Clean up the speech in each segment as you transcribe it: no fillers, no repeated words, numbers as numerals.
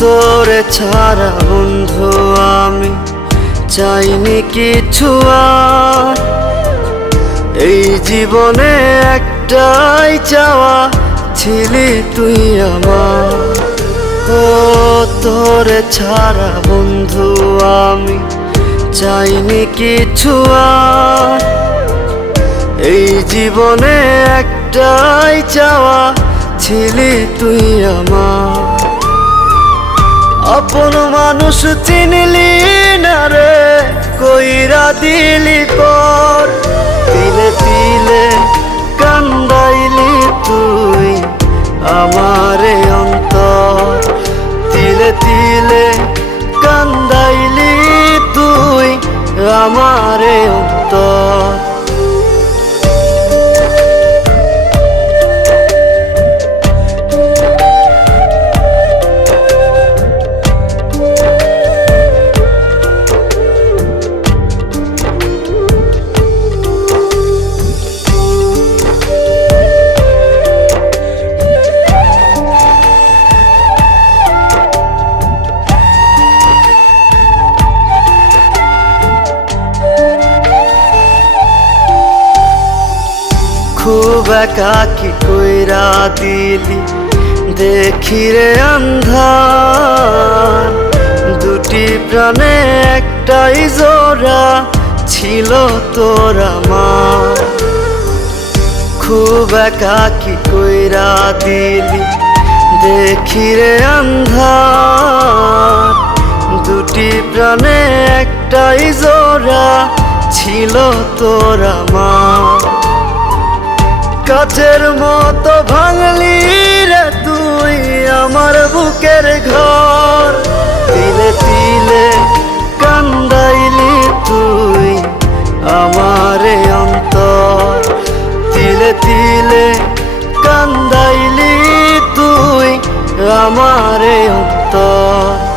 তোরে ছাড়া বন্ধু আমি চাইনি কিছু আর। এই জীবনে একটাই চাওয়া, ছিলি তুই আমার। ও তোরে ছাড়া বন্ধু আমি চাইনি কিছু আর। এই জীবনে একটাই চাওয়া, ছিলি তুই আমার। আপন মানুষ চিনলি না রে, কইরা দিলি পর। তিলে তিলে কান্দাইলি তুই আমারে অন্তর। তিলে তিলে কান্দাইলি তুই আমারে অন্তর। খুব একাকি কইরা দিলি দেখি রে আন্ধার। দুটি প্রাণে একটাই জোড়া ছিল তোর আমার। খুব একাকি কইরা দিলি দেখি রে আন্ধার। দুটি প্রাণে একটাই জোড়া ছিল তোর আমার। কাচের মতো ভাঙলি রে তুই আমার বুকের ঘর। তিলে তিলে কান্দাইলি তুই আমারে অন্তর। তিলে তিলে কান্দাইলি তুই আমারে অন্তর।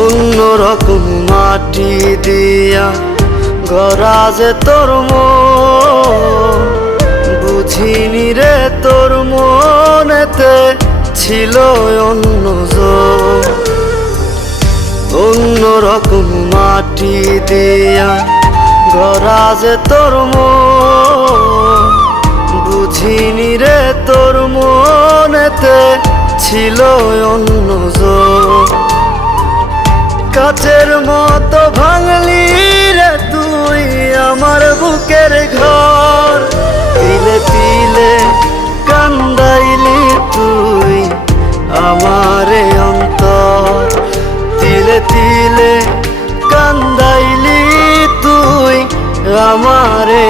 অন্যরকম মাটি দিয়া গড়া যে তোর মন। বুঝিনি রে তোর মনেতে ছিল অন্যজন। অন্যরকম মাটি দিয়া গড়া যে তোর মন। বুঝিনি রে তোর মনেতে ছিল অন্যজন। কাচের মতো ভাঙলি রে তুই আমার বুকের ঘর। তিলে তিলে কান্দাইলি তুই আমারে অন্তর। তিলে তিলে কান্দাইলি তুই আমারে